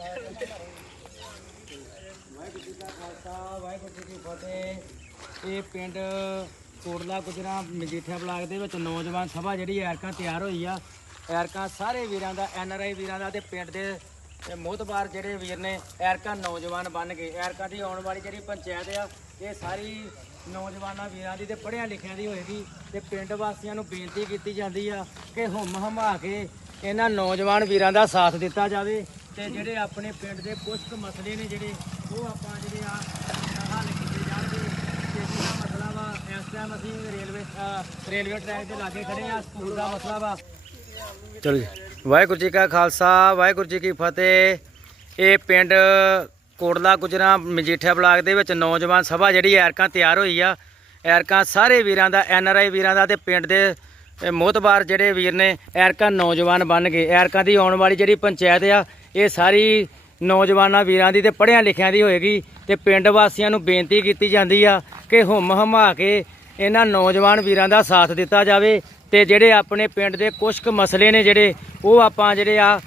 ਵਾਹਿਗੁਰੂ ਜੀ ਕਾ ਖਾਲਸਾ ਵਾਹਿਗੁਰੂ ਜੀ ਕੀ ਫਤਿਹ ਇਹ ਪਿੰਡ ਕੋਟਲਾ ਗੁਜਰਾ ਮਜੀਠਾ ਬਲਾਕ ਦੇ ਵਿੱਚ ਨੌਜਵਾਨ ਸਭਾ ਜਿਹੜੀ ਐਰਕਾਂ ਤਿਆਰ ਹੋਈ ਆ। ਐਰਕਾਂ ਸਾਰੇ ਵੀਰਾਂ ਦਾ, ਐਨ ਆਰ ਆਈ ਵੀਰਾਂ ਦਾ ਤੇ ਪਿੰਡ ਦੇ ਤੇ ਮੋਹਤਬਾਰ ਜਿਹੜੇ ਵੀਰ ਨੇ, ਐਰਕਾ ਨੌਜਵਾਨ ਬਣ ਗਏ। ਐਰਕਾ ਦੀ ਆਉਣ ਵਾਲੀ ਜਿਹੜੀ ਪੰਚਾਇਤ ਆ, ਇਹ ਸਾਰੀ ਨੌਜਵਾਨਾਂ ਵੀਰਾਂ ਦੀ ਤੇ ਪੜ੍ਹਿਆਂ ਲਿਖਿਆਂ ਦੀ ਹੋਏਗੀ ਤੇ ਪਿੰਡ ਵਾਸੀਆਂ ਨੂੰ ਬੇਨਤੀ ਕੀਤੀ ਜਾਂਦੀ ਆ ਕਿ ਹੁਮ ਹਮਾ ਕੇ ਇਹਨਾਂ ਨੌਜਵਾਨ ਵੀਰਾਂ ਦਾ ਸਾਥ ਦਿੱਤਾ ਜਾਵੇ। ਤੇ ਜਿਹੜੇ ਆਪਣੇ ਪਿੰਡ ਦੇ ਕੁਝ ਕੁ ਮਸਲੇ ਨੇ ਜਿਹੜੇ, ਉਹ ਆਪਾਂ ਜਿਹੜੇ ਆ ਹੱਲ ਕੀਤੇ ਜਾਣਗੇ। ਤੇ ਜਿਹੜਾ ਮਸਲਾ ਵਾ, ਇਸ ਟਾਈਮ ਅਸੀਂ ਰੇਲਵੇ ਰੇਲਵੇ ਟਰੈਕ ਦੇ ਲਾਗੇ ਖੜੇ ਆ, ਸਕੂਲ ਦਾ ਮਸਲਾ ਵਾ। ਚਲੋ ਜੀ। ਵਾਹਿਗੁਰੂ ਜੀ ਕਾ ਖਾਲਸਾ, ਵਾਹਿਗੁਰੂ ਜੀ ਕੀ ਫਤਿਹ। ਇਹ ਪਿੰਡ ਕੋਟਲਾ ਗੁਜਰਾ ਮਜੀਠਾ ਬਲਾਕ ਦੇ ਵਿੱਚ ਨੌਜਵਾਨ ਸਭਾ ਜਿਹੜੀ ਐਰਕਾਂ ਤਿਆਰ ਹੋਈ ਆ। ਐਰਕਾਂ ਸਾਰੇ ਵੀਰਾਂ ਦਾ, ਐਨ ਆਰ ਆਈ ਵੀਰਾਂ ਦਾ ਤੇ ਪਿੰਡ ਦੇ ਇਹ ਮੋਹਤਬਾਰ ਜਿਹੜੇ ਵੀਰ ਨੇ, ਐਰਕਾ ਨੌਜਵਾਨ ਬਣ ਗਏ ਐਰਕਾ ਦੀ ਆਉਣ ਵਾਲੀ ਜਿਹੜੀ ਪੰਚਾਇਤ ਆ, ਇਹ ਸਾਰੀ ਨੌਜਵਾਨਾਂ ਵੀਰਾਂ ਦੀ ਤੇ ਪੜ੍ਹਿਆਂ ਲਿਖਿਆਂ ਦੀ ਹੋਏਗੀ ਤੇ ਪਿੰਡ ਵਾਸੀਆਂ ਨੂੰ ਬੇਨਤੀ ਕੀਤੀ ਜਾਂਦੀ ਆ ਕਿ ਹੁਮ ਹਮਾ ਕੇ ਇਹਨਾਂ ਨੌਜਵਾਨ ਵੀਰਾਂ ਦਾ ਸਾਥ ਦਿੱਤਾ ਜਾਵੇ ਤੇ ਜਿਹੜੇ ਆਪਣੇ ਪਿੰਡ ਦੇ ਕੁਝ ਕੁ ਮਸਲੇ ਨੇ ਜਿਹੜੇ, ਉਹ ਆਪਾਂ ਜਿਹੜੇ ਆ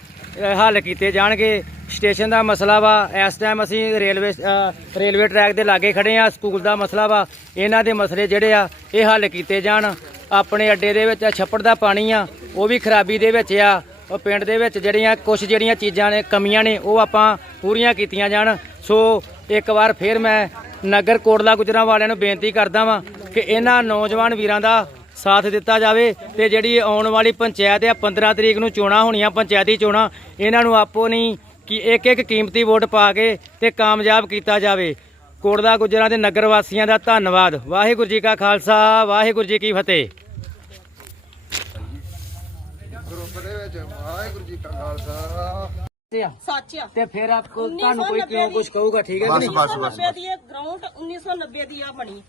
ਹੱਲ ਕੀਤੇ ਜਾਣਗੇ। ਸਟੇਸ਼ਨ ਦਾ ਮਸਲਾ ਵਾ, ਇਸ ਟਾਈਮ ਅਸੀਂ ਰੇਲਵੇ ਰੇਲਵੇ ਟਰੈਕ ਦੇ ਲਾਗੇ ਖੜੇ ਆ, ਸਕੂਲ ਦਾ ਮਸਲਾ ਵਾ, ਇਹਨਾਂ ਦੇ ਮਸਲੇ ਜਿਹੜੇ ਆ, ਇਹ ਹੱਲ ਕੀਤੇ ਜਾਣ। ਆਪਣੇ ਅੱਡੇ ਦੇ ਵਿੱਚ ਛੱਪੜ ਦਾ ਪਾਣੀ ਆ, ਉਹ ਵੀ ਖਰਾਬੀ ਦੇ ਵਿੱਚ ਆ। ਉਹ ਪਿੰਡ ਦੇ ਵਿੱਚ ਜਿਹੜੀਆਂ ਕੁਝ ਜਿਹੜੀਆਂ ਚੀਜ਼ਾਂ ਨੇ, ਕਮੀਆਂ ਨੇ, ਉਹ ਆਪਾਂ ਪੂਰੀਆਂ ਕੀਤੀਆਂ ਜਾਣ। ਸੋ ਇੱਕ ਵਾਰ ਫਿਰ ਮੈਂ ਨਗਰ ਕੋਟਲਾ ਗੁਜਰਾਂ ਵਾਲਿਆਂ ਨੂੰ ਬੇਨਤੀ ਕਰਦਾ ਵਾਂ ਕਿ ਇਹਨਾਂ ਨੌਜਵਾਨ ਵੀਰਾਂ ਦਾ ਸਾਥ ਦਿੱਤਾ ਜਾਵੇ ਤੇ ਜਿਹੜੀ ਆਉਣ ਵਾਲੀ ਪੰਚਾਇਤ ਆ 15 ਤਰੀਕ ਨੂੰ ਚੋਣਾਂ ਹੋਣੀਆਂ, ਪੰਚਾਇਤੀ ਚੋਣਾਂ, ਇਹਨਾਂ ਨੂੰ ਆਪੋ ਨਹੀਂ ਕਿ ਇੱਕ ਇੱਕ ਕੀਮਤੀ ਵੋਟ ਪਾ ਕੇ ਤੇ ਕਾਮਯਾਬ ਕੀਤਾ ਜਾਵੇ। ਕੋਟਲਾ ਗੁਜਰਾਂ ਦੇ ਨਗਰ ਵਾਸੀਆਂ ਦਾ ਧੰਨਵਾਦ। ਵਾਹਿਗੁਰੂ ਜੀ ਕਾ ਖਾਲਸਾ ਵਾਹਿਗੁਰੂ ਜੀ ਕੀ ਫਤਿਹ। ਗਰੁੱਪ ਦੇ ਵਿੱਚ ਵਾਹਿਗੁਰੂ ਜੀ ਕਾ ਖਾਲਸਾ। ਸੱਚ ਆ ਤੇ ਫਿਰ ਆਪ ਤੁਹਾਨੂੰ ਕੋਈ ਕਿਉਂ ਕੁਝ ਕਹੂਗਾ ਠੀਕ ਹੈ ਕਿ ਨਹੀਂ? 1990 ਦੀ ਇਹ ਗਰਾਊਂਡ 1990 ਦੀ ਆ ਬਣੀ।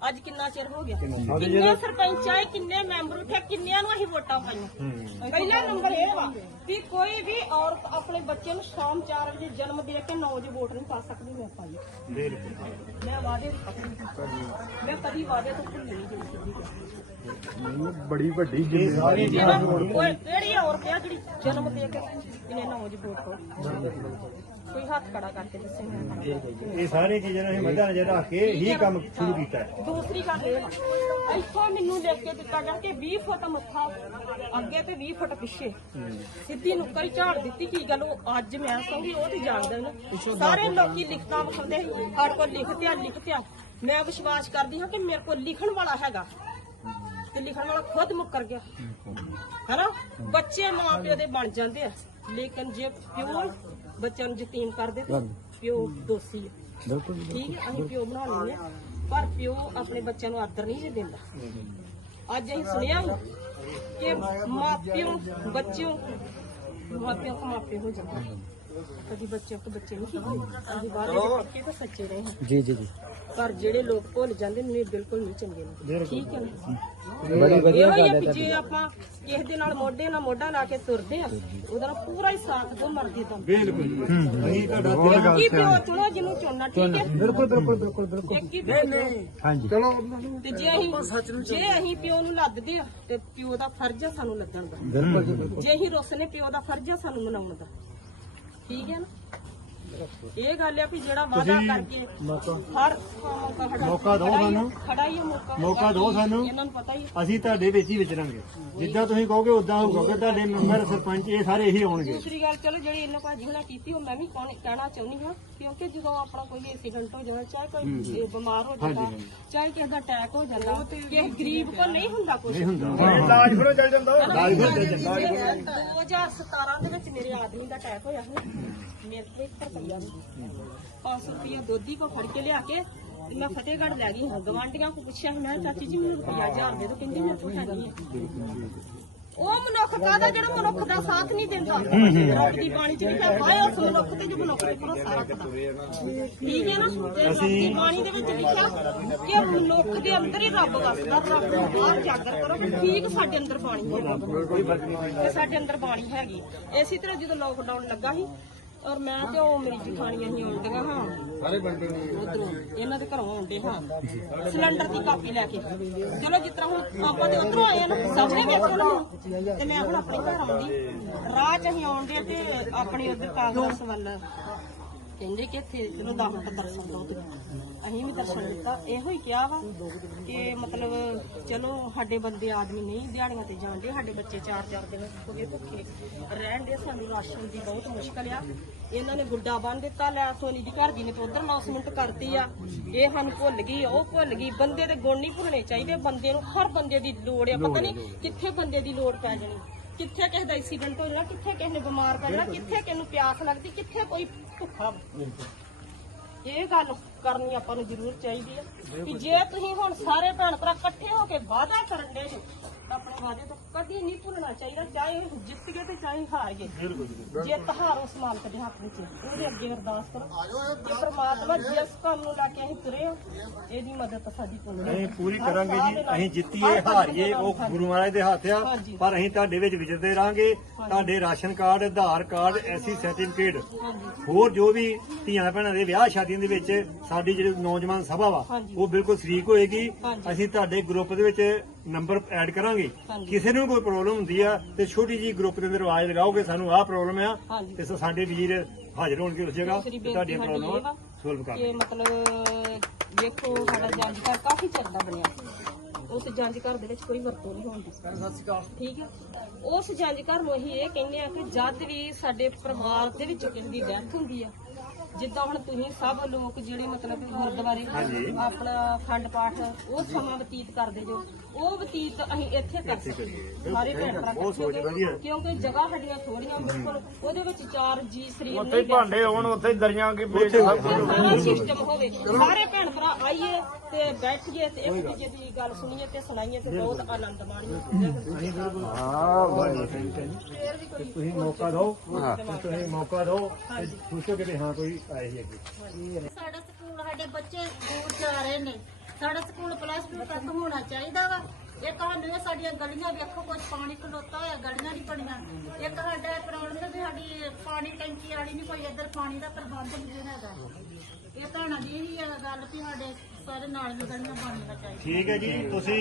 ਅੱਜ ਕਿੰਨਾ ਚਿਰ ਹੋ ਗਿਆ? ਕਿੰਨੇ ਸਰਪੰਚ ਆਏ ਕਿੰਨੇ ਮੈਂਬਰ ਉੱਠੇ ਕਿੰਨਿਆਂ ਨੂੰ ਅਸੀਂ ਵੋਟਾਂ ਪਾਈਆਂ? ਪਹਿਲਾ ਨੰਬਰ ਇਹ ਵਾ ਵੀ ਕੋਈ ਵੀ ਔਰਤ ਆਪਣੇ ਬੱਚੇ ਨੂੰ ਸ਼ਾਮ 4 ਵਜੇ ਜਨਮ ਦੇ ਕੇ 9 ਵਜੇ ਵੋਟ ਨਹੀਂ ਪਾ ਸਕਦੀ ਮੈਂ ਪਾਈ। ਮੈਂ ਵਾਅਦੇ ਮੈਂ ਕਦੀ ਵਾਅਦੇ ਤੋਂ ਭੁੱਲ ਨਹੀਂ ਗੱਲ। ਬੜੀ ਵੱਡੀ ਜ਼ਿੰਮੇਵਾਰੀ ਜਿਹੜਾ ਕੋਈ ਕਿਹੜੀ ਔਰਤ ਆ ਜਿਹੜੀ ਜਨਮ ਦੇ ਕੇ ਇਹਨੇ 9 ਵਜੇ ਵੋਟ ਪਾਉ ਕੋਈ ਹੱਥ ਖੜਾ ਕਰਕੇ ਦੱਸੇ ਮੈਂ ਖੜਾ ਇਹ ਸਾਰੇ ਚੀਜ਼ਾਂ ਨੂੰ ਅਸੀਂ ਮੱਦਾ ਨਜ਼ਰ ਰੱਖ ਕੇ ਹੀ ਕੰਮ ਸ਼ੁਰੂ ਕੀਤਾ ਹੈ। ਦੂਸਰੀ ਗੱਲ ਇਹ ਵਾ ਇੱਥੋਂ ਮੈਨੂੰ ਲਿਖ ਕੇ ਦਿੱਤਾ ਗਿਆ ਕਿ 20 ਫੁੱਟ ਮੱਥਾ ਅੱਗੇ ਤੇ 20 ਫੁੱਟ ਪਿੱਛੇ। ਸਿੱਧੀ ਨੁੱਕਰ ਝਾੜ ਦਿੱਤੀ ਕੀ ਗੱਲ ਉਹ ਅੱਜ ਮੈਂ ਕਹੂੰਗੀ ਉਹ ਤੇ ਜਾਣਦਾ ਇਹਨੂੰ ਸਾਰੇ ਲੋਕੀ ਲਿਖਤਾਂ ਵਿਖਾਉਂਦੇ ਸਾਡੇ ਕੋਲ ਲਿਖਤਿਆ ਲਿਖਤਿਆ। ਮੈਂ ਵਿਸ਼ਵਾਸ ਕਰਦੀ ਹਾਂ ਕਿ ਮੇਰੇ ਕੋਲ ਲਿਖਣ ਵਾਲਾ ਹੈਗਾ। ਤੇ ਲਿਖਣ ਵਾਲਾ ਖੁਦ ਮੁੱਕਰ ਗਿਆ। ਹੈਨਾ? ਬੱਚੇ ਮਾਂ ਪਿਓ ਦੇ ਬਣ ਜਾਂਦੇ ਆ। ਲੇਕਿਨ ਜੇ ਪਿਓ ਬੱਚਿਆਂ ਨੂੰ ਯਤੀਮ ਕਰਦੇ ਤੇ ਪਿਓ ਦੋਸ਼ੀ ਹੈ ਠੀਕ ਹੈ ਅਸੀਂ ਪਿਓ ਬਣਾ ਲੈਂਦੇ ਹਾਂ ਪਰ ਪਿਓ ਆਪਣੇ ਬੱਚਿਆਂ ਨੂੰ ਆਦਰ ਨਹੀਂ ਜੇ ਦਿੰਦਾ। ਅੱਜ ਅਸੀਂ ਸੁਣਿਆ ਕਿ ਮਾਪਿਓ ਬੱਚਿਓ ਮਾਪਿਆਂ ਕੋ ਮਾਪੇ ਹੋ ਜਾਂਦੇ ਕਦੀ ਬੱਚਿਆਂ ਕੋ ਬੱਚੇ ਨਹੀਂ ਅਸੀਂ ਵਾਅਦੇ ਦੇ ਪੱਕੇ ਤੇ ਸੱਚੇ ਰਹੇ ਹਾਂ ਜੀ ਜੀ ਜੀ। ਪਰ ਜਿਹੜੇ ਲੋਕ ਭੁੱਲ ਜਾਂਦੇ ਨੇ ਇਹ ਬਿਲਕੁਲ ਨਹੀਂ ਚੰਗੇ ਨੇ। ਠੀਕ ਹੈ ਨਾ? ਬੜੀ ਵਧੀਆ ਇਹੋ ਹੀ ਗੱਲ ਆ ਹੈ ਵੀ ਜੇ ਆਪਾਂ ਕਿਸੇ ਦੇ ਨਾਲ ਮੋਢੇ ਨਾਲ ਮੋਢਾ ਲਾ ਕੇ ਤੁਰਦੇ ਆ ਉਹਦਾ ਨਾਲ ਪੂਰਾ ਹੀ ਸਾਥ ਦੋ। ਮਰਦੀ ਦਾ ਅਸੀਂ ਤੁਹਾਡਾ ਕੀ ਪਿਓ ਚੁਣੋ ਜਿਹਨੂੰ ਚੁਣਨਾ ਠੀਕ ਹੈ। ਬਿਲਕੁਲ ਬਿਲਕੁਲ ਬਿਲਕੁਲ ਬਿਲਕੁਲ। ਇੱਕ ਹੀ ਪਿਓ। ਚੁਣੋ। ਹਾਂਜੀ। ਚਲੋ। ਤੇ ਜੇ ਅਸੀਂ ਜੇ ਅਸੀਂ ਪਿਓ ਨੂੰ ਲੱਦਦੇ ਆ ਤੇ ਪਿਓ ਦਾ ਫਰਜ਼ ਆ ਸਾਨੂੰ ਲੱਦਣ ਦਾ। ਬਿਲਕੁਲ ਜੀ ਬਿਲਕੁਲ। ਜੇ ਅਸੀਂ ਰੁੱਸ ਨੇ ਪਿਓ ਦਾ ਫਰਜ਼ ਆ ਸਾਨੂੰ ਮਨਾਉਣ ਦਾ। ਠੀਕ ਹੈ ਨਾ? ਇਹ ਗੱਲ ਆ ਵੀ ਜਿਹੜਾ ਵਾਅਦਾ ਕਰਕੇ ਹਰ ਮੌਕਾ ਦਿਓ ਆ, ਸਾਨੂੰ। ਖੜਾ ਹੀ ਆ ਮੌਕਾ। ਮੌਕਾ ਦਿਓ ਸਾਨੂੰ। ਇਹਨਾਂ ਨੂੰ ਪਤਾ ਹੀ ਆ। ਅਸੀਂ ਤੁਹਾਡੇ ਵਿੱਚ ਹੀ ਵਿਚਰਾਂਗੇ। ਜਿੱਦਾਂ ਤੁਸੀਂ ਕਹੋਗੇ ਉਦਾਂ ਹੋਊਗਾ ਕਿ ਤੁਹਾਡੇ ਮੈਂਬਰ ਸਰਪੰਚ ਇਹ ਸਾਰੇ ਇਹੀ ਆਉਣਗੇ। ਦੂਸਰੀ ਗੱਲ ਚਲੋ ਜਿਹੜੀ ਇਹਨਾਂ ਭਾਜੀ ਹੁਣਾਂ ਕੀਤੀ ਉਹ ਮੈਂ ਵੀ ਕਹਣ- ਕਹਿਣਾ ਚਾਹੁੰਦੀ ਹਾਂ ਕਿਉਂਕਿ ਜਦੋਂ ਆਪਣਾ ਕੋਈ ਐਕਸੀਡੈਂਟ ਹੋ ਜਾਣਾ ਚਾਹੇ ਕੋਈ ਇਹ ਬਿਮਾਰ ਹੋ ਜਾਂਦਾ ਚਾਹੇ ਕਿਸੇ ਦਾ ਅਟੈਕ ਹੋ ਜਾਂਦਾ ਕਿਸੇ ਗਰੀਬ ਕੋਲ ਨਹੀਂ ਹੁੰਦਾ ਕੁਝ ਇਲਾਜ ਫਿਰ ਚੱਲ ਜਾਂਦਾ। ਇਲਾਜ ਫਿਰ ਚੱਲ ਜਾਂਦਾ। 2017 ਦੇ ਵਿੱਚ ਮੇਰੇ ਆਦਮੀ ਦਾ ਅਟੈਕ ਹੋਇਆ ਸੀ। ਮੇਰੇ ਕੋਲ ਇੱਕ ਰੁਪਈਆ ਨਹੀਂ 500 ਰੁਪਈਆ ਦੋਧੀ ਕੋ ਫੜ ਕੇ ਲਿਆ ਕੇ ਤੇ ਮੈਂ ਫਤਿਹਗੜ੍ਹ ਲੈ ਗਈ ਹਾਂ। ਗਵਾਂਢੀਆਂ ਕੋ ਪੁੱਛਿਆ ਮੈਂ ਕਿਹਾ, ਚਾਚੀ ਜੀ ਮੈਨੂੰ ਰੁਪਈਆ 1000 ਦੇ ਦਿਓ ਕਹਿੰਦੀ ਮੇਰੇ ਕੋਲ ਹੈ ਨਹੀਂ ਹੈ। ਉਹ ਮਨੁੱਖ ਕਾਹਦਾ ਜਿਹੜਾ ਮਨੁੱਖ ਦਾ ਸਾਥ ਨਹੀਂ ਦਿੰਦਾ? ਰੱਬ ਦੀ ਬਾਣੀ ਚ ਲਿਖਿਆ ਪਾਏ ਉਸ ਮਨੁੱਖ ਤੇ ਜੋ ਮਨੁੱਖ ਦੇ ਭਰੋਸਾ ਰੱਖਦਾ ਠੀਕ ਹੈ ਨਾ ਤੇ ਰੱਬ ਦੀ ਬਾਣੀ ਦੇ ਵਿੱਚ ਲਿਖਿਆ ਕਿ ਮਨੁੱਖ ਦੇ ਅੰਦਰ ਹੀ ਰੱਬ ਵਸਦਾ ਰੱਬ ਨੂੰ ਬਾਹਰ ਜਾਗਰ ਕਰੋ ਕਿ ਠੀਕ ਸਾਡੇ ਅੰਦਰ ਹੈ। ਤੇ ਸਾਡੇ ਅੰਦਰ ਬਾਣੀ ਹੈਗੀ। ਇਸੇ ਤਰ੍ਹਾਂ ਜਦੋਂ ਲੋਕਡਾਊਨ ਲੱਗਾ ਸੀ ਔਰ ਮੈਂ ਤੇ ਉਹ ਮੇਰੀ ਜਠਾਣੀਆਂ ਹੀ ਆਉਂਦੀਆਂ ਹਾਂ। ਸਾਰੇ ਬੰਦੇ ਉਧਰੋਂ ਇਹਨਾਂ ਦੇ ਘਰੋਂ ਆਉਂਦੇ ਹਾਂ। ਸਿਲੰਡਰ ਦੀ ਕਾਪੀ ਲੈ ਕੇ। ਚਲੋ ਜਿਸ ਤਰ੍ਹਾਂ ਹੁਣ ਆਪਾਂ ਤੇ ਉਧਰੋਂ ਆਏ ਆ ਨਾ ਸਭ ਨੇ ਵੇਖੋ ਨਾ। ਤੇ ਮੈਂ ਹੁਣ ਆਪਣੇ ਘਰ ਆਉਂਦੀ। ਰਾਹ ਚ ਅਸੀਂ ਆਉਂਦੇ ਤੇ ਆਪਣੀ ਉਧਰ ਕਾਂਗਰਸ ਵੱਲ। ਕਹਿੰਦੇ ਕਿ ਇੱਥੇ 10 ਮਿੰਟ ਦਰਸ਼ਨ ਤੇ ਅਸੀਂ ਵੀ ਦਰਸ਼ਨ ਦਿੱਤਾ। ਇਹੋ ਹੀ ਕਿਹਾ ਵਾ ਕਿ ਮਤਲਬ ਚਲੋ ਸਾਡੇ ਬੰਦੇ ਆਦਮੀ ਨਹੀਂ ਦਿਹਾੜੀਆਂ ਤੇ ਜਾਂਦੇ ਸਾਡੇ ਬੱਚੇ ਚਾਰ ਚਾਰ ਦਿਨ ਭੁੱਖੇ ਭੁੱਖੇ। ਰਹਿਣ ਦੇ ਸਾਨੂੰ ਰਾਸ਼ਨ ਦੀ ਬਹੁਤ ਮੁਸ਼ਕਲ ਆ। ਇਹਨਾਂ ਨੇ ਗੁੱਡਾ ਬੰਨ ਦਿੱਤਾ ਲੈ ਸੋਨੀ ਦੀ ਘਰ ਦੀ ਨੇ ਤੇ ਉਧਰ ਅਨਾਉਂਸਮੈਂਟ ਕਰਤੀ ਆ। ਇਹ ਸਾਨੂੰ ਭੁੱਲ ਗਈ ਉਹ ਭੁੱਲ ਗਈ। ਬੰਦੇ ਦੇ ਗੁਣ ਨਹੀਂ ਭੁੱਲਣੇ ਚਾਹੀਦੇ। ਬੰਦੇ ਨੂੰ ਹਰ ਬੰਦੇ ਦੀ ਲੋੜ ਆ। ਪਤਾ ਨਹੀਂ ਕਿੱਥੇ ਬੰਦੇ ਦੀ ਲੋੜ ਪੈ ਜਾਣੀ। ਕਿੱਥੇ ਕਿਸੇ ਦਾ ਐਕਸੀਡੈਂਟ ਹੋ ਜਾਣਾ ਕਿੱਥੇ ਕਿਸੇ ਨੇ ਬਿਮਾਰ ਪੈ ਜਾਣਾ ਕਿੱਥੇ ਕਿਸੇ ਨੂੰ ਪਿਆਸ ਲੱਗਦੀ ਕਿੱਥੇ ਕੋਈ ਭੁੱਖਾ ਇਹ ਗੱਲ ਕਰਨੀ ਆਪਾਂ ਨੂੰ ਜ਼ਰੂਰ ਚਾਹੀਦੀ ਹੈ ਕਿ ਜੇ ਤੁਸੀਂ ਹੁਣ ਸਾਰੇ ਭੈਣ ਭਰਾ ਇਕੱਠੇ ਹੋ ਕੇ ਵਾਅਦਾ ਕਰਨ ਦੇ ਆਪਣੇ ਵਾਅਦੇ ਤੋਂ ਕਦੀ ਨਹੀਂ ਭੁੱਲਣਾ ਚਾਹੀਦਾ ਚਾਹੇ ਉਹ ਜਿੱਤ ਗਏ ਤੇ ਚਾਹੇ ਹਾਰ ਗਏ ਜਿੱਤ ਹਾਰ ਉਸ ਮਾਲਕ ਦੇ ਹੱਥ ਵਿੱਚ ਹੈ। ਉਹਦੇ ਅੱਗੇ ਅਰਦਾਸ ਕਰੋ ਕਿ ਪ੍ਰਮਾਤਮਾ ਜਿਸ ਕੰਮ ਨੂੰ ਲੈ ਕੇ ਅਸੀਂ ਤੁਰੇ ਹਾਂ ਇਹਦੀ ਮਦਦ ਸਾਡੀ ਕੋਲ ਅਸੀਂ ਪੂਰੀ ਕਰਾਂਗੇ ਜੀ ਅਸੀਂ ਜਿੱਤੀਏ ਹਾਰੀਏ ਉਹ ਗੁਰੂ ਮਹਾਰਾਜ ਦੇ ਹੱਥ ਆ ਹਾਂਜੀ। ਪਰ ਅਸੀਂ ਤੁਹਾਡੇ ਵਿੱਚ ਵਿਚਰਦੇ ਰਾਂਗੇ ਤੁਹਾਡੇ ration card Aadhaar card SC certificate ਹੋਰ ਜੋ ਵੀ ਧੀਆਂ ਭੈਣਾਂ ਦੇ ਵਿਆਹ ਸ਼ਾਦੀਆਂ ਦੇ ਵਿੱਚ ਸਾਡੀ ਜਿਹੜੀ ਨੌਜਵਾਨ ਸਭਾ ਵਾ ਹਾਂਜੀ। ਉਹ ਬਿਲਕੁਲ ਸ਼ਰੀਕ ਹੋਏਗੀ ਹਾਂਜੀ। ਅਸੀਂ ਤੁਹਾਡੇ ਗਰੁੱਪ ਦੇ ਵਿੱਚ ਨੰਬਰ ਐਡ ਕਰਾਂਗੇ। ਕਿਸੇ ਨੂੰ ਕੋਈ ਪ੍ਰੋਬਲਮ ਹੁੰਦੀ ਆ ਤੇ ਛੋਟੀ ਜੀ ਗਰੁੱਪ ਦੇ ਅੰਦਰ ਆਵਾਜ਼ ਲਗਾਓਗੇ ਸਾਨੂੰ ਆਹ ਪ੍ਰੋਬਲਮ ਆ। ਤੇ ਸਾਡੇ ਵੀਰ ਹਾਜ਼ਰ ਹੋਣਗੇ ਉਸ ਜਗ੍ਹਾ ਦੂਸਰੀ ਤੇ ਤੁਹਾਡੀਆਂ ਬੇਨਤੀ ਸਾਡੀ ਇਹ ਵਾ ਪ੍ਰੋਬਲਮਾਂ ਸੋਲਵ ਕਰ ਕਿ ਮਤਲਬ ਦੇਖੋ ਸਾਡਾ ਜੰਜ ਘਰ ਕਾਫੀ ਚਿਰ ਦਾ ਬਣਿਆ। ਉਸ ਜੰਜ ਘਰ ਦੇ ਵਿੱਚ ਕੋਈ ਵਰਤੋਂ ਨਹੀਂ ਹੁੰਦੀ ਠੀਕ ਹੈ ਉਸ ਜੰਜ ਘਰ ਨੂੰ ਅਸੀਂ ਇਹ ਕਹਿੰਦੇ ਆ ਕਿ ਜਦ ਵੀ ਸਾਡੇ ਪਰਿਵਾਰ ਦੇ ਵਿੱਚ ਕਿਸੇ ਦੀ ਡੈਥ ਹੁੰਦੀ ਆ ਜਿੱਦਾਂ ਹੁਣ ਤੁਸੀਂ ਸਭ ਲੋਕ ਜਿਹੜੇ ਮਤਲਬ ਕਿ ਗੁਰਦੁਆਰੇ ਆਪਣਾ ਖੰਡ ਪਾਠ ਉਹ ਸਮਾਂ ਬਤੀਤ ਕਰਦੇ ਜੋ ਉਹ ਬਤੀਤ ਅਸੀਂ ਇੱਥੇ ਕਰ ਸਕੀਏ ਸਾਰੇ ਭੈਣ ਭਰਾ ਬਹੁਤ ਸੋਚ ਇਕੱਠੇ ਹੋ ਕੇ, ਵਧੀਆ। ਕਿਉਂਕਿ ਜਗ੍ਹਾ ਸਾਡੀਆਂ ਥੋੜੀਆਂ ਬਿਲਕੁਲ ਉਹਦੇ ਵਿੱਚ ਚਾਰ ਜੀ ਸਰੀਰ ਉੱਥੇ ਹੀ ਨਹੀਂ ਬੈਠ ਭਾਂਡੇ ਹੋਣ ਉੱਥੇ ਹੀ ਦਰੀਆਂ ਕੀ ਸਭ ਕੁਝ ਸਾਰਾ ਸਿਸਟਮ ਹੋਵੇ। ਸਾਰੇ ਤੇ ਬੈਠੀਏ ਤੇ ਇੱਕ ਦੂਜੇ ਦੀ ਗੱਲ ਸੁਣੀਏ ਤੇ ਸੁਣਾਈਏ ਤੇ ਬਹੁਤ ਆਨੰਦ ਮਾਣੀਏ। ਹਾਂ ਭਾਈ ਤੁਸੀਂ ਮੌਕਾ ਦਿਓ ਤੇ ਤੁਸੀਂ ਮੌਕਾ ਦਿਓ ਤੇ ਹੋ ਕੇ ਵੀ ਹਾਂ ਕੋਈ ਆਏ ਸੀ ਅੱਗੇ। ਸਾਡਾ ਸਕੂਲ ਸਾਡੇ ਬੱਚੇ ਦੂਰ ਜਾ ਰਹੇ ਨੇ। ਸਾਡਾ ਸਕੂਲ ਪਲੱਸ 2 ਤੱਕ ਹੋਣਾ ਚਾਹੀਦਾ ਵਾ। ਇੱਕ ਸਾਨੂੰ ਇਹ ਸਾਡੀਆਂ ਗਲੀਆਂ ਵੇਖੋ ਕੁਝ ਪਾਣੀ ਖਲੋਤਾ ਹੋਇਆ ਗਲੀਆਂ ਨਹੀਂ ਬਣੀਆਂ। ਇੱਕ ਸਾਡਾ ਪ੍ਰੋਬਲਮ ਹੈ ਵੀ ਸਾਡੀ ਪਾਣੀ ਟੈਂਕੀ ਵਾਲੀ ਨਹੀਂ ਕੋਈ ਇੱਧਰ ਪਾਣੀ ਦਾ ਪ੍ਰਬੰਧ ਨਹੀਂ ਹੈਗਾ। ਇਹ ਭੈਣਾਂ ਦੀ ਇਹੀ ਹੈ ਗੱਲ ਵੀ ਸਾਡੇ ਸਾਰੇ ਨਾਲ ਠੀਕ ਹੈ ਜੀ ਤੁਸੀਂ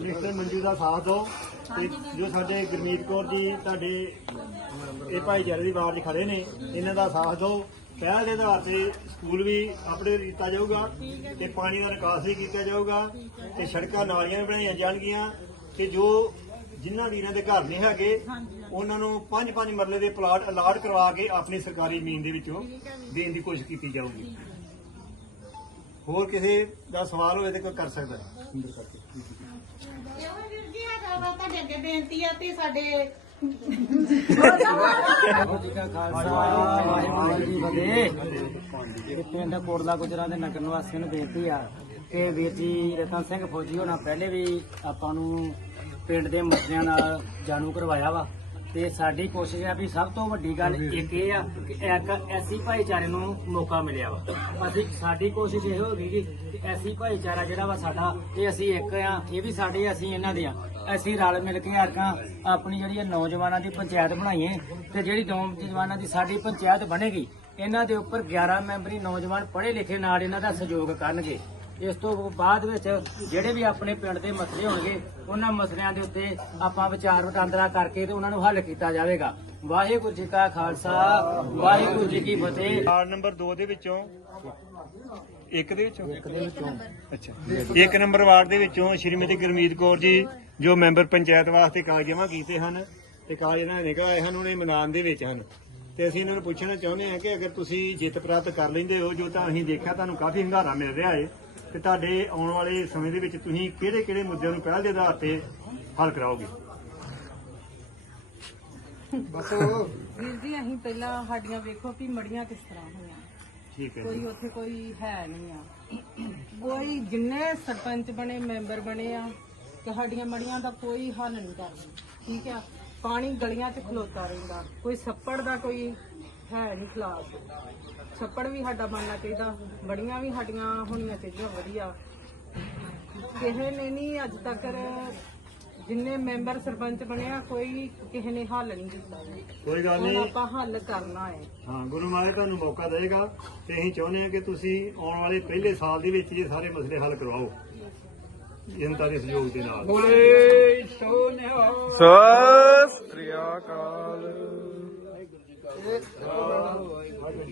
ਮਿਸਟਰ ਮੰਜੂ ਦਾ ਸਾਥ ਦਿਓ। ਤੇ ਜੋ ਸਾਡੇ ਗੁਰਮੀਤ ਕੌਰ ਜੀ ਤੁਹਾਡੇ ਇਹ ਭਾਈਚਾਰੇ ਦੀ ਵਾਰ 'ਚ ਖੜੇ ਨੇ ਇਹਨਾਂ ਦਾ ਸਾਥ ਦਿਓ। ਪਹਿਲ ਦੇ ਆਧਾਰ ਤੇ ਸਕੂਲ ਵੀ ਆਪਣੇ ਕੀਤਾ ਜਾਊਗਾ ਤੇ ਪਾਣੀ ਦਾ ਨਿਕਾਸ ਵੀ ਕੀਤਾ ਜਾਊਗਾ ਤੇ ਸੜਕਾਂ ਨਾਲੀਆਂ ਵੀ ਬਣਾਈਆਂ ਜਾਣਗੀਆਂ ਤੇ ਜੋ ਜਿਨ੍ਹਾਂ ਵੀਰਾਂ ਦੇ ਘਰ ਨਹੀਂ ਹੈਗੇ ਉਹਨਾਂ ਨੂੰ ਪੰਜ ਪੰਜ ਮਰਲੇ ਦੇ ਪਲਾਟ ਅਲਾਟ ਕਰਵਾ ਕੇ ਆਪਣੀ ਸਰਕਾਰੀ ਜ਼ਮੀਨ ਦੇ ਵਿੱਚੋਂ ਦੇਣ ਦੀ ਕੋਸ਼ਿਸ਼ ਕੀਤੀ ਜਾਊਗੀ। ਹੋਰ ਕਿਸੇ ਦਾ ਸਵਾਲ ਹੋਵੇ ਤੇ ਕੋਈ ਕਰ ਸਕਦਾ ਹੈ। ਇਹੋ ਵੀਰ ਤੁਹਾਡੇ ਅੱਗੇ ਬੇਨਤੀ ਆ ਵੀ ਸਾਡੇ ਵਾਹਿਗੁਰੂ ਜੀ ਕਾ ਖਾਲਸਾ ਵਾਹਿਗੁਰੂ ਜੀ ਫਤਿਹ ਇਹ ਪਿੰਡ ਕੋਟਲਾ ਗੁਜਰਾਂ ਦੇ ਨਗਰ ਨਿਵਾਸੀਆਂ ਨੂੰ ਬੇਨਤੀ ਆ ਕਿ ਵੀਰ ਜੀ ਰਤਨ ਸਿੰਘ ਫੌਜੀ ਹੋਣਾ ਪਹਿਲੇ ਵੀ ਆਪਾਂ ਨੂੰ ਪਿੰਡ ਦੇ ਮਸਲਿਆਂ ਨਾਲ ਜਾਣੂ ਕਰਵਾਇਆ ਵਾ ਤੇ ਸਾਡੀ ਕੋਸ਼ਿਸ਼ ਆ ਵੀ ਸਭ ਤੋਂ ਵੱਡੀ ਗੱਲ ਇੱਕ ਇਹ ਆ ਕਿ ਇੱਕ ਐਸੀ ਭਾਈਚਾਰੇ ਨੂੰ ਮੌਕਾ ਮਿਲਿਆ ਵਾ। ਅਸੀਂ, ਸਾਡੀ ਕੋਸ਼ਿਸ਼ ਇਹ ਹੋਗੀ ਕਿ ਐਸੀ ਭਾਈਚਾਰਾ ਜਿਹੜਾ ਵਾ ਸਾਡਾ, ਇਹ ਅਸੀਂ ਇੱਕ ਆ, ਇਹ ਵੀ ਸਾਡੇ, ਅਸੀਂ ਇਹਨਾਂ ਦੇ ਆ। ਅਸੀਂ ਰਲ ਮਿਲ ਕੇ ਆਰਕਾਂ ਆਪਣੀ ਜਿਹੜੀ ਇਹ ਨੌਜਵਾਨਾਂ ਦੀ ਪੰਚਾਇਤ ਬਣਾਈਏ ਤੇ ਜਿਹੜੀ ਨੌਜਵਾਨਾਂ ਦੀ ਸਾਡੀ ਪੰਚਾਇਤ ਬਣੇਗੀ, ਇਹਨਾਂ ਦੇ ਉੱਪਰ 11 ਮੈਂਬਰੀ ਨੌਜਵਾਨ ਪੜ੍ਹੇ ਲਿਖੇ ਨਾਲ ਇਹਨਾਂ ਦਾ ਸਹਿਯੋਗ ਕਰਨਗੇ। ਇਸ ਤੋਂ ਬਾਅਦ ਵਿੱਚ ਜਿਹੜੇ ਵੀ ਆਪਣੇ ਪਿੰਡ ਦੇ ਮਸਲੇ ਹੋਣਗੇ ਉਹਨਾਂ ਮਸਲਿਆਂ ਦੇ ਉੱਤੇ ਆਪਾਂ ਵਿਚਾਰ ਵਟਾਂਦਰਾ ਕਰਕੇ ਤੇ ਉਹਨਾਂ ਨੂੰ ਹੱਲ ਕੀਤਾ ਜਾਵੇਗਾ। ਵਾਹਿਗੁਰੂ ਜੀ ਕਾ ਖਾਲਸਾ ਵਾਹਿਗੁਰੂ ਜੀ ਕੀ ਫਤਿਹ। ਵਾਰਡ ਨੰਬਰ 2 ਦੇ ਵਿੱਚੋਂ? ਇੱਕ ਦੇ ਵਿੱਚੋਂ? ਇੱਕ ਦੇ ਵਿੱਚੋਂ। ਅੱਛਾ। ਇੱਕ ਨੰਬਰ ਵਾਰਡ ਦੇ ਵਿੱਚੋਂ ਸ਼੍ਰੀਮਤੀ ਗੁਰਮੀਤ ਕੌਰ ਜੀ ਜੋ ਮੈਂਬਰ ਪੰਚਾਇਤ ਵਾਸਤੇ ਕਾਗਜ਼ ਜਮ੍ਹਾਂ ਕੀਤੇ ਹਨ ਤੇ ਕਾਗਜ਼ ਇਹਨਾਂ ਦੇ ਨਿਕਲ ਆਏ ਹਨ ਉਹਨੇ ਮੈਦਾਨ ਦੇ ਵਿੱਚ ਹਨ। ਤੇ ਅਸੀਂ ਇਹਨਾਂ ਨੂੰ ਪੁੱਛਣਾ ਚਾਹੁੰਦੇ ਹਾਂ ਕਿ ਅਗਰ ਤੁਸੀਂ ਜਿੱਤ ਪ੍ਰਾਪਤ ਕਰ ਲੈਂਦੇ ਹੋ ਜੋ ਤਾਂ ਅਸੀਂ ਦੇਖਿਆ ਤੁਹਾਨੂੰ ਕਾਫੀ ਹੰਗਾਰਾ ਮਿਲ ਰਿਹਾ ਹੈ ਤੇ ਤੁਹਾਡੇ ਆਉਣ ਵਾਲੇ ਸਮੇਂ ਦੇ ਵਿੱਚ ਤੁਸੀਂ ਕਿਹੜੇ ਕਿਹੜੇ ਮੁੱਦਿਆਂ ਨੂੰ ਪਹਿਲ ਦੇ ਆਧਾਰ ਤੇ ਹੱਲ ਕਰਾਓਗੇ? ਬਸ ਵੀਰ ਜੀ ਅਸੀਂ ਪਹਿਲਾਂ ਸਾਡੀਆਂ ਵੇਖੋ ਵੀ ਮੜੀਆਂ ਕਿਸ ਤਰ੍ਹਾਂ ਹੋਈਆਂ। ਠੀਕ ਹੈ ਕੋਈ ਉੱਥੇ ਕੋਈ ਹੈ ਨਹੀਂ ਆ। ਕੋਈ ਜਿੰਨੇ ਸਰਪੰਚ ਬਣੇ ਮੈਂਬਰ ਬਣੇ ਆ ਤੇ ਸਾਡੀਆਂ ਮੜੀਆਂ ਦਾ ਕੋਈ ਹੱਲ ਨਹੀਂ ਕਰਦੇ ਠੀਕ ਆ? ਪਾਣੀ ਗਲੀਆਂ 'ਚ ਖਲੋਤਾ ਰਹਿੰਦਾ। ਕੋਈ ਛੱਪੜ ਦਾ ਕੋਈ ਹੈ ਨਹੀਂ ਖਲਾਸ। ਛੱਪੜ ਵੀ ਸਾਡਾ ਬਣਨਾ ਚਾਹੀਦਾ ਮੜੀਆਂ ਵੀ ਸਾਡੀਆਂ ਹੋਣੀਆਂ ਚਾਹੀਦੀਆਂ ਵਧੀਆ। ਕਿਸੇ ਨੇ ਨਹੀਂ ਅੱਜ ਤੱਕ ਜਿੰਨੇ ਮੈਂਬਰ ਸਰਪੰਚ ਬਣਿਆ ਕੋਈ ਕਿਸੇ ਨੇ ਹੱਲ ਨਹੀਂ ਕੀਤਾ। ਕੋਈ ਗੱਲ ਹੁਣ ਨਹੀਂ ਆਪਾਂ ਹੱਲ ਕਰਨਾ ਹੈ। ਹਾਂ ਗੁਰੂ ਮਹਾਰਾਜ ਤੁਹਾਨੂੰ ਮੌਕਾ ਦੇਗਾ ਤੇ ਅਸੀਂ ਚਾਹੁੰਦੇ ਹਾਂ ਕਿ ਤੁਸੀਂ ਆਉਣ ਵਾਲੇ ਪਹਿਲੇ ਸਾਲ ਦੇ ਵਿੱਚ ਇਹ ਸਾਰੇ ਮਸਲੇ ਹੱਲ ਕਰਵਾਓ। ਜਨਤਾ ਦੇ ਸਹਿਯੋਗ ਦੇ ਨਾਲ।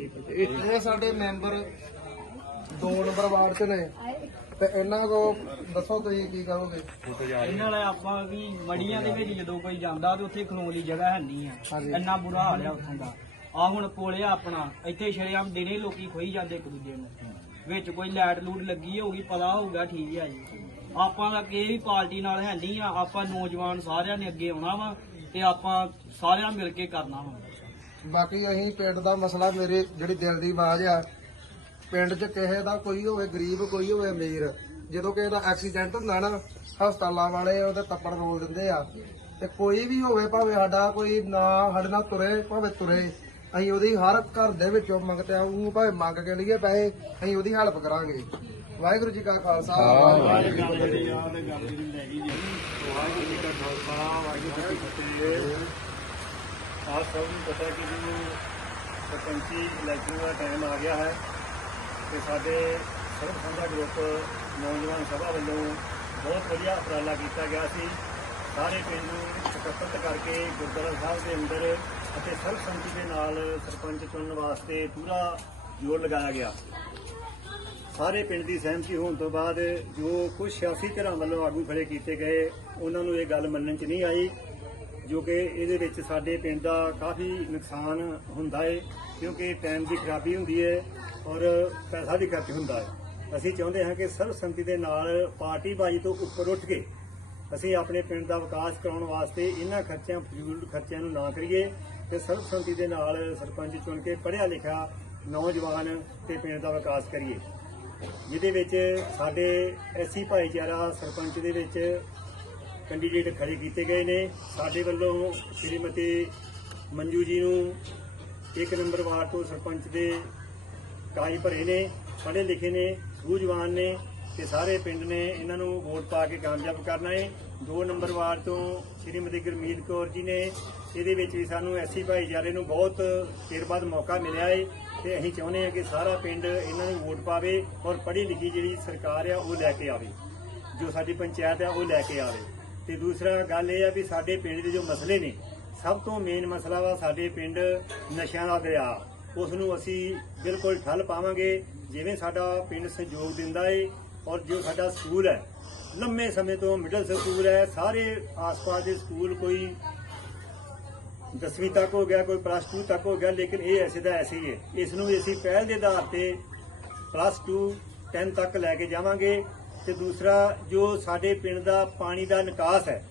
ਇਹ ਸਾਡੇ ਮੈਂਬਰ 2 ਨੰਬਰ ਵਾਰਡ 'ਚ ਨੇ ਤੇ ਇਹਨਾਂ ਕੋ ਦੱਸੋ ਤੁਸੀਂ ਕੀ ਕਰੋਗੇ? ਇਹਨਾਂ ਨਾਲ ਆਪਾਂ ਵੀ ਮੜੀਆਂ ਦੇ ਵਿੱਚ ਜਦੋਂ ਕੋਈ ਜਾਂਦਾ ਤੇ ਉੱਥੇ ਖਲੋਣ ਦੀ ਜਗ੍ਹਾ ਹੈ ਨਹੀਂ ਆ। ਇੰਨਾ ਬੁਰਾ ਹਾਲ ਆ ਉੱਥੋਂ ਦਾ। ਆ ਹੁਣ ਪੋਲਿਆ ਆਪਣਾ ਇੱਥੇ ਸ਼ਰੇਆਮ ਦਿਨੇ ਲੋਕੀ ਖੋਈ ਜਾਂਦੇ ਇੱਕ ਦੂਜੇ ਨੂੰ। ਵਿੱਚ ਕੋਈ ਲਾਈਟ ਲੂਟ ਲੱਗੀ ਹੋਊਗੀ ਪਤਾ ਹੋਊਗਾ ਠੀਕ ਆ ਜੀ। ਆਪਾਂ ਦਾ ਕਿਸੇ ਵੀ ਪਾਰਟੀ ਨਾਲ ਹੈ ਨਹੀਂ ਆ ਆਪਾਂ ਨੌਜਵਾਨ ਸਾਰਿਆਂ ਨੇ ਅੱਗੇ ਆਉਣਾ ਵਾ ਤੇ ਆਪਾਂ ਸਾਰਿਆਂ ਮਿਲ ਕੇ ਕਰਨਾ ਵਾ। ਬਾਕੀ ਅਸੀਂ ਪਿੰਡ ਦਾ ਮਸਲਾ ਮੇਰੇ ਜਿਹੜੀ ਦਿਲ ਦੀ ਆਵਾਜ਼ ਆ ਪਿੰਡ 'ਚ ਕਿਸੇ ਦਾ ਕੋਈ ਹੋਵੇ ਗਰੀਬ ਕੋਈ ਹੋਵੇ ਅਮੀਰ ਜਦੋਂ ਕਿਸੇ ਦਾ ਐਕਸੀਡੈਂਟ ਹੁੰਦਾ ਨਾ ਹਸਪਤਾਲਾਂ ਵਾਲੇ ਉਹਦੇ ਤੱਪੜ ਰੋਲ ਦਿੰਦੇ ਆ। ਤੇ ਕੋਈ ਵੀ ਹੋਵੇ ਭਾਵੇਂ ਸਾਡਾ ਕੋਈ ਨਾ ਸਾਡੇ ਨਾਲ ਤੁਰੇ ਭਾਵੇਂ ਤੁਰੇ ਅਸੀਂ ਉਹਦੀ ਹਰ ਘਰ ਦੇ ਵਿੱਚੋਂ ਮੰਗਤੇ ਆ ਉਹ ਭਾਵੇਂ ਮੰਗ ਕੇ ਲਈਏ ਪੈਸੇ ਅਸੀਂ ਉਹਦੀ ਹੈਲਪ ਕਰਾਂਗੇ। ਵਾਹਿਗੁਰੂ ਜੀ ਕਾ ਖਾਲਸਾ ਵਾਹਿਗੁਰੂ ਜੀ ਕਾ ਖਾਲਸਾ ਵਾਹਿਗੁਰੂ ਜੀ ਕੀ ਫਤਿਹ। ਆਪ ਸਭ ਨੂੰ ਪਤਾ ਹੈ ਕਿ ਜਦੋਂ ਸਰਪੰਚੀ ਇਲੈਕਸ਼ਨ ਦਾ ਟਾਈਮ ਆ ਗਿਆ ਹੈ ਤੇ ਸਾਡੇ ਸਰਬ ਸੰਘਾ ਗਰੁੱਪ ਨੌਜਵਾਨ ਸਭਾ ਵੱਲੋਂ ਬਹੁਤ ਵਧੀਆ ਉਪਰਾਲਾ ਕੀਤਾ ਗਿਆ ਸੀ। ਸਾਰੇ ਪਿੰਡ ਨੂੰ ਇਕੱਤਰਤ ਕਰਕੇ ਗੁਰਦੁਆਰਾ ਸਾਹਿਬ ਦੇ ਅੰਦਰ ਅਤੇ ਸਰਬਸੰਮਤੀ ਦੇ ਨਾਲ ਸਰਪੰਚ ਚੁਣਨ ਵਾਸਤੇ ਪੂਰਾ ਜ਼ੋਰ ਲਗਾਇਆ ਗਿਆ। ਸਾਰੇ ਪਿੰਡ ਦੀ ਸਹਿਮਤੀ ਹੋਣ ਤੋਂ ਬਾਅਦ ਜੋ ਕੁਝ ਸਿਆਸੀ ਧਿਰਾਂ ਵੱਲੋਂ ਆਗੂ ਖੜੇ ਕੀਤੇ ਗਏ, ਉਹਨਾਂ ਨੂੰ ਇਹ ਗੱਲ ਮੰਨਣ 'ਚ ਨਹੀਂ ਆਈ। ਜੋ ਕਿ ਇਹਦੇ ਵਿੱਚ ਸਾਡੇ ਪਿੰਡ ਦਾ ਕਾਫੀ ਨੁਕਸਾਨ ਹੁੰਦਾ ਹੈ ਕਿਉਂਕਿ ਟਾਈਮ ਦੀ ਖਰਾਬੀ ਹੁੰਦੀ ਹੈ ਔਰ ਪੈਸਾ ਵੀ ਖਰਚ ਹੁੰਦਾ ਹੈ ਅਸੀਂ ਚਾਹੁੰਦੇ ਹਾਂ ਕਿ ਸਰਬਸੰਮਤੀ ਦੇ ਨਾਲ ਪਾਰਟੀਬਾਜ਼ੀ ਤੋਂ ਉੱਪਰ ਉੱਠ ਕੇ ਅਸੀਂ ਆਪਣੇ ਪਿੰਡ ਦਾ ਵਿਕਾਸ ਕਰਾਉਣ ਵਾਸਤੇ ਇਹਨਾਂ ਖਰਚਿਆਂ, ਫਜ਼ੂਲ ਖਰਚਿਆਂ ਨੂੰ ਨਾ ਕਰੀਏ ਤੇ ਸਰਬਸੰਮਤੀ ਦੇ ਨਾਲ ਸਰਪੰਚ ਚੁਣ ਕੇ ਪੜ੍ਹਿਆ ਲਿਖਿਆ ਨੌਜਵਾਨ ਤੇ ਪਿੰਡ ਦਾ ਵਿਕਾਸ ਕਰੀਏ। ਜਿਹਦੇ ਵਿੱਚ ਸਾਡੇ ਐਸੀ ਭਾਈਚਾਰਾ ਸਰਪੰਚ ਦੇ ਵਿੱਚ ਕੈਂਡੀਡੇਟ ਖੜੇ ਕੀਤੇ ਗਏ ਨੇ। ਸਾਡੇ ਵੱਲੋਂ ਸ਼੍ਰੀਮਤੀ ਮੰਜੂ ਜੀ ਨੂੰ ਇੱਕ ਨੰਬਰ ਵਾਰਡ ਤੋਂ ਸਰਪੰਚ ਦੇ ਕਾਜ ਭਰੇ ਨੇ, ਪੜ੍ਹੇ ਲਿਖੇ ਨੇ, ਸੂਝਵਾਨ ਨੇ ਤੇ ਸਾਰੇ ਪਿੰਡ ਨੇ ਇਹਨਾਂ ਨੂੰ ਵੋਟ ਪਾ ਕੇ ਕਾਮਯਾਬ ਕਰਨਾ ਹੈ ਦੋ ਨੰਬਰ ਵਾਰਡ ਤੋਂ ਸ਼੍ਰੀਮਤੀ ਗੁਰਮੀਤ ਕੌਰ ਜੀ ਨੇ, ਇਹਦੇ ਵਿੱਚ ਵੀ ਸਾਨੂੰ ਐਸੀ ਭਾਈਚਾਰੇ ਨੂੰ ਬਹੁਤ ਚਿਰ ਬਾਅਦ ਮੌਕਾ ਮਿਲਿਆ ਹੈ ਤੇ ਅਸੀਂ ਚਾਹੁੰਦੇ ਹਾਂ ਕਿ ਸਾਰਾ ਪਿੰਡ ਇਹਨਾਂ ਨੂੰ ਵੋਟ ਪਾਵੇ ਔਰ ਪੜ੍ਹੀ ਲਿਖੀ ਜਿਹੜੀ ਸਰਕਾਰ ਆ ਉਹ ਲੈ ਕੇ ਆਵੇ। ਜੋ ਸਾਡੀ ਪੰਚਾਇਤ ਆ ਉਹ ਲੈ ਕੇ ਆਵੇ। ਤੇ ਦੂਸਰਾ ਗੱਲ ਇਹ ਆ ਵੀ ਸਾਡੇ ਪਿੰਡ ਦੇ ਜੋ ਮਸਲੇ ਨੇ, ਸਭ ਤੋਂ ਮੇਨ ਮਸਲਾ ਵਾ ਸਾਡੇ ਪਿੰਡ ਨਸ਼ਿਆਂ ਦਾ ਦਰਿਆ। ਉਸ ਨੂੰ ਅਸੀਂ ਬਿਲਕੁਲ ਠੱਲ ਪਾਵਾਂਗੇ, ਜਿਵੇਂ ਸਾਡਾ ਪਿੰਡ ਸਹਿਯੋਗ ਦਿੰਦਾ ਏ ਔਰ ਜੋ ਸਾਡਾ ਸਕੂਲ ਹੈ, ਲੰਮੇ ਸਮੇਂ ਤੋਂ ਮਿਡਲ ਸਕੂਲ ਹੈ, ਸਾਰੇ ਆਸ-ਪਾਸ ਦੇ ਸਕੂਲ ਕੋਈ 10ਵੀਂ ਤੱਕ ਹੋ ਗਿਆ, ਕੋਈ ਪਲੱਸ 2 ਤੱਕ ਹੋ ਗਿਆ, ਲੇਕਿਨ ਇਹ ਐਸੇ ਦਾ ਐਸੇ ਹੀ ਹੈ। ਇਸ ਨੂੰ ਵੀ ਅਸੀਂ ਪਹਿਲ ਦੇ ਆਧਾਰ ਤੇ ਪਲੱਸ 2 10 ਤੱਕ ਲੈ ਕੇ ਜਾਵਾਂਗੇ। ਤੇ ਦੂਸਰਾ ਜੋ ਸਾਡੇ ਪਿੰਡ ਦਾ ਪਾਣੀ ਦਾ ਨਿਕਾਸ ਹੈ,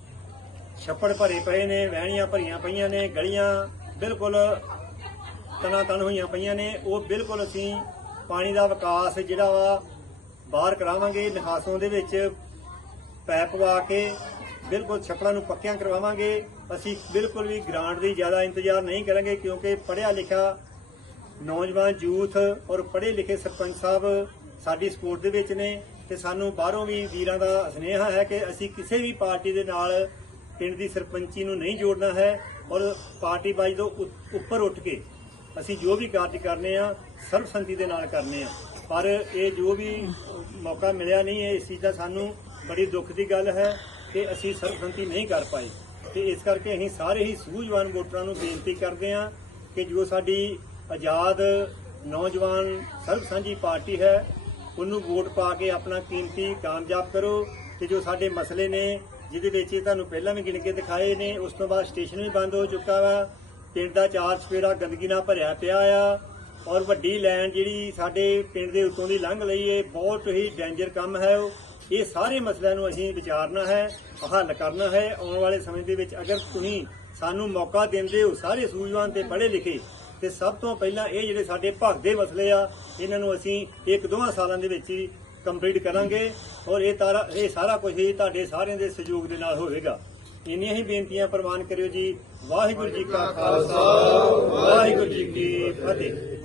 ਛੱਪੜ ਭਰੇ ਪਏ ਨੇ, ਵਹਿਣੀਆਂ ਭਰੀਆਂ ਪਈਆਂ ਨੇ, ਗਲੀਆਂ ਬਿਲਕੁਲ ਤਣਾ ਤਨ ਹੋਈਆਂ ਪਈਆਂ ਨੇ, ਉਹ ਬਿਲਕੁਲ ਅਸੀਂ ਪਾਣੀ ਦਾ ਵਿਕਾਸ ਜਿਹੜਾ ਵਾ ਬਾਹਰ ਕਰਾਵਾਂਗੇ, ਨਿਕਾਸੋਂ ਦੇ ਵਿੱਚ ਪੈਪ ਪਵਾ ਕੇ ਬਿਲਕੁਲ ਛੱਪੜਾਂ ਨੂੰ ਪੱਕਿਆਂ ਕਰਵਾਵਾਂਗੇ। ਅਸੀਂ ਬਿਲਕੁਲ ਵੀ ਗ੍ਰਾਂਟ ਦੀ ਜ਼ਿਆਦਾ ਇੰਤਜ਼ਾਰ ਨਹੀਂ ਕਰਾਂਗੇ ਕਿਉਂਕਿ ਪੜ੍ਹਿਆ ਲਿਖਿਆ ਨੌਜਵਾਨ ਯੂਥ ਔਰ ਪੜ੍ਹੇ ਲਿਖੇ ਸਰਪੰਚ ਸਾਹਿਬ ਸਾਡੀ ਸਪੋਰਟ ਦੇ ਵਿੱਚ ਨੇ। ਤੇ ਸਾਨੂੰ ਬਾਹਰੋਂ ਵੀ ਵੀਰਾਂ ਦਾ ਸੁਨੇਹਾ ਹੈ ਕਿ ਅਸੀਂ ਕਿਸੇ ਵੀ ਪਾਰਟੀ ਦੇ ਨਾਲ ਪਿੰਡ ਦੀ ਸਰਪੰਚੀ ਨੂੰ ਨਹੀਂ ਜੋੜਨਾ ਹੈ ਔਰ ਪਾਰਟੀ ਬਾਈ ਤੋਂ ਉੱਪਰ ਉੱਠ ਕੇ ਅਸੀਂ ਜੋ ਵੀ ਕਾਰਜ ਕਰਨੇ ਆ, ਸਰਬਸੰਮਤੀ ਦੇ ਨਾਲ ਕਰਨੇ ਆ। ਪਰ ਇਹ ਜੋ ਵੀ ਮੌਕਾ ਮਿਲਿਆ ਨਹੀਂ ਹੈ ਇਸ ਚੀਜ਼ ਦਾ ਸਾਨੂੰ ਬੜੀ ਦੁੱਖ ਦੀ ਗੱਲ ਹੈ ਕਿ ਅਸੀਂ ਸਰਬਸੰਮਤੀ ਨਹੀਂ ਕਰ ਪਾਏ। ਤੇ ਇਸ ਕਰਕੇ ਅਸੀਂ ਸਾਰੇ ਹੀ ਸੂਝਵਾਨ ਵੋਟਰਾਂ ਨੂੰ ਬੇਨਤੀ ਕਰਦੇ ਹਾਂ ਕਿ ਜੋ ਸਾਡੀ ਆਜ਼ਾਦ ਨੌਜਵਾਨ ਸਰਬ ਸਾਂਝੀ ਪਾਰਟੀ ਹੈ ਉਹਨੂੰ ਵੋਟ ਪਾ ਕੇ ਆਪਣਾ ਕੀਮਤੀ ਕਾਮਯਾਬ ਕਰੋ ਤੇ ਜੋ ਸਾਡੇ ਮਸਲੇ ਨੇ, ਜਿਹਦੇ ਵਿੱਚ ਇਹ ਤੁਹਾਨੂੰ ਪਹਿਲਾਂ ਵੀ ਗਿਣ ਕੇ ਦਿਖਾਏ ਨੇ, ਉਸ ਤੋਂ ਬਾਅਦ ਸਟੇਸ਼ਨ ਵੀ ਬੰਦ ਹੋ ਚੁੱਕਾ ਵਾ। ਪਿੰਡ ਦਾ ਚਾਰ ਚਪੇੜਾ ਗੰਦਗੀ ਨਾਲ ਭਰਿਆ ਪਿਆ ਆ ਔਰ ਵੱਡੀ ਲਾਈਨ ਜਿਹੜੀ ਸਾਡੇ ਪਿੰਡ ਦੇ ਉੱਤੋਂ ਦੀ ਲੰਘ ਲਈ ਏ, ਬਹੁਤ ਹੀ ਡੇਂਜਰ ਕੰਮ ਹੈ ਉਹ। ਇਹ ਸਾਰੇ ਮਸਲਿਆਂ ਨੂੰ ਅਸੀਂ ਵਿਚਾਰਨਾ ਹੈ, ਹੱਲ ਕਰਨਾ ਹੈ। ਆਉਣ ਵਾਲੇ ਸਮੇਂ ਦੇ ਵਿੱਚ ਅਗਰ ਤੁਸੀਂ ਸਾਨੂੰ ਮੌਕਾ ਦਿੰਦੇ ਹੋ, ਸਾਰੇ ਸੂਝਵਾਨ ਤੇ ਪੜ੍ਹੇ ਲਿਖੇ ਤੇ ਸਭ ਤੋਂ ਪਹਿਲਾਂ ਇਹ ਜਿਹੜੇ ਸਾਡੇ ਭਗ ਮਸਲੇ ਆ, ਇਹਨਾਂ ਨੂੰ ਅਸੀਂ ਇੱਕ ਦੋਵਾਂ ਸਾਲਾਂ ਦੇ ਵਿੱਚ ਹੀ ਕੰਪਲੀਟ ਕਰਾਂਗੇ ਔਰ ਇਹ ਤਾਰਾ, ਇਹ ਸਾਰਾ ਕੁਝ ਹੀ ਤੁਹਾਡੇ ਸਾਰਿਆਂ ਦੇ ਸਹਿਯੋਗ ਦੇ ਨਾਲ ਹੋਵੇਗਾ। ਇੰਨੀਆਂ ਹੀ ਬੇਨਤੀਆਂ ਪ੍ਰਵਾਨ ਕਰਿਓ ਜੀ। ਵਾਹਿਗੁਰੂ ਜੀ ਕਾ ਖਾਲਸਾ, ਵਾਹਿਗੁਰੂ ਜੀ ਕੀ ਫਤਿਹ।